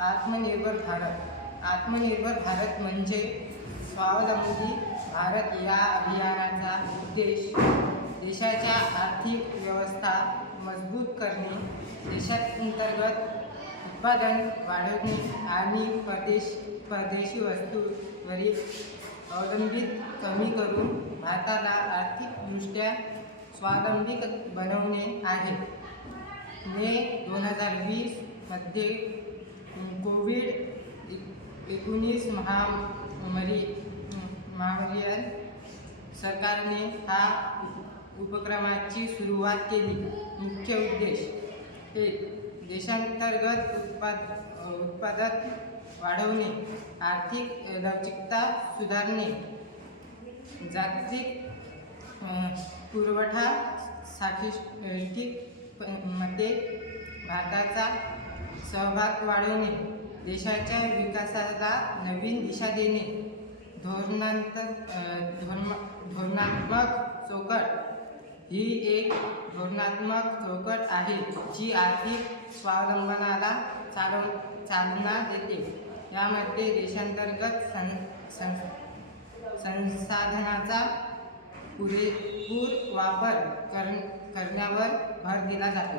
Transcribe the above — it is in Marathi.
आत्मनिर्भर भारत म्हणजे स्वावलंबी भारत या अभियानाचा उद्देश देशाच्या आर्थिक व्यवस्था मजबूत करणे, देशांतर्गत उत्पादन वाढवणे आणि परदेशी वस्तूंवरील अवलंबित कमी करून भारताला आर्थिकदृष्ट्या स्वावलंबी बनवणे आहे. मे 2020 मध्ये कोविड-19 महामारीत सरकारने हा उपक्रमाची सुरुवात केली. मुख्य उद्देश: 1. देशांतर्गत उत्पादन वाढवणे, आर्थिक लवचिकता सुधारणे, जागतिक पुरवठा साखळीमध्ये भारताचा सहभाग वाढवणे, देशाच्या विकासाला नवीन दिशा देणे. धोरणात्मक चौकट ही एक धोरणात्मक चौकट आहे जी आर्थिक स्वावलंबनाला चालना देते. यामध्ये देशांतर्गत संसाधनांचा पुरेपूर वापर करण्यावर भर दिला जातो.